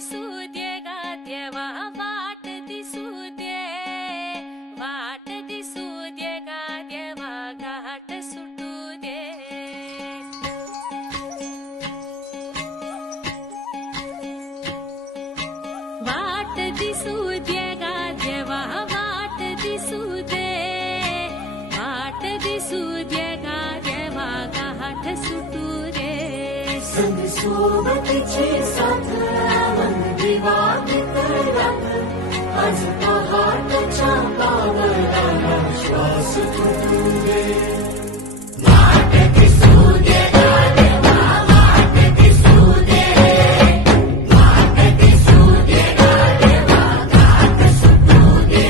दिसू दे गा देवा वाट दिसू दे, वाट दिसू दे गा देवा घाट सुटू दे. वाट दिसू दे गा देवा वाट दिसू दे, वाट दिसू दे गा देवा घाट सुटू दे. संग सोबतीची साथ मन दिवाळीत रात, आज पहाटच्या पावलाला श्वास फुटू दे. वाट दिसू दे गा देवा वाट दिसू दे, वाट दिसू दे गा देवा घाट सुटू दे.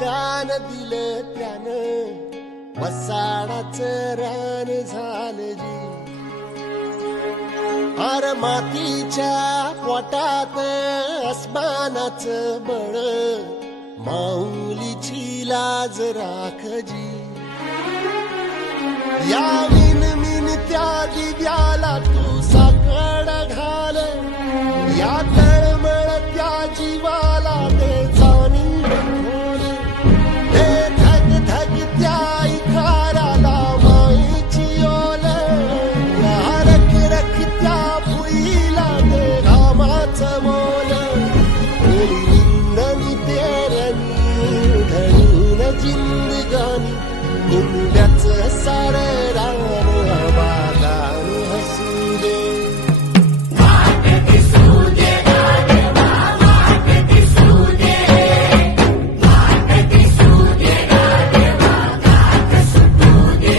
दान दिलं त्यानं वसाडाचं रान झालं जी. अर मातीच्या पोटात अस्मानाचं बळ, माऊलीची लाज राख जी. या मिन त्या दिव्याला तू साकड घाल, या तळमळ त्या जीवाला दे जाणी. जिंदगानी गुंड्याचं सारं रान बागान हसू दे. वाट दिसू दे गा देवा वाट दिसू दे, वाट दिसू दे गा देवा घाट सुटू दे.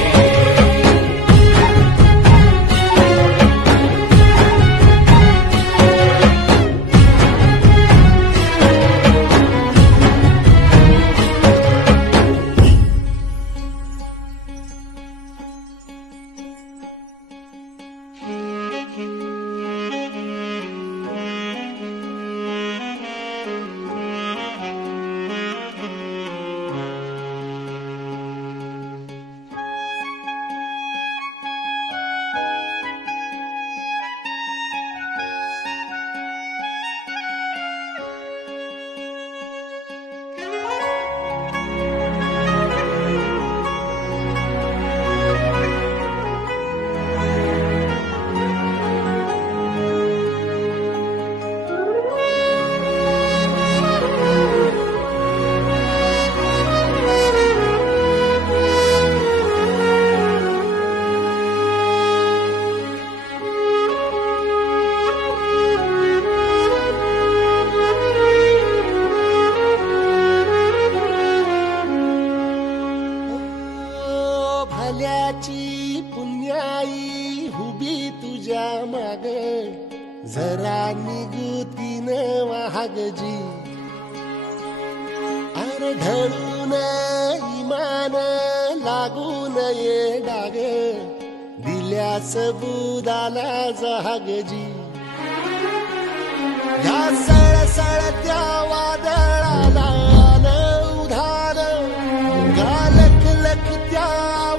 भल्याची पुण्याई हुबी तुझ्या माग, जरा निगुतीन वाहगजी. अरे ढळून इमान लागून ये डाग, दिल्यास बुदाला जहागजी. या सळसळत्या वादळाला उधार, गालक लख त्या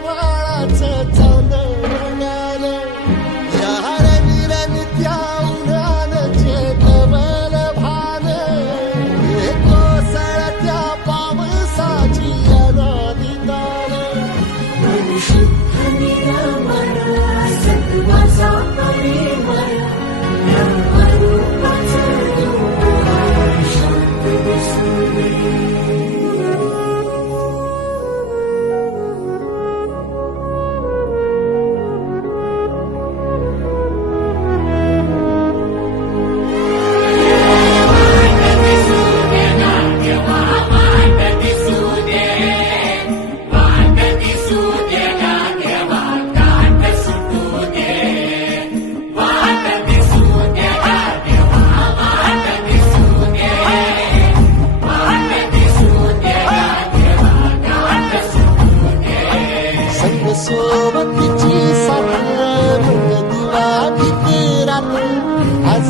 वाळाचं चांदण आलं. या रविरन त्या उन्हानचे कमल भान, कोसळत्या पावसाची अनादी दान. शुद्ध निरामय सत्वाचा परिमय, रूपाचं रूप शांत दिसू दे. सोबतीची साथ दिवा भितरात, आज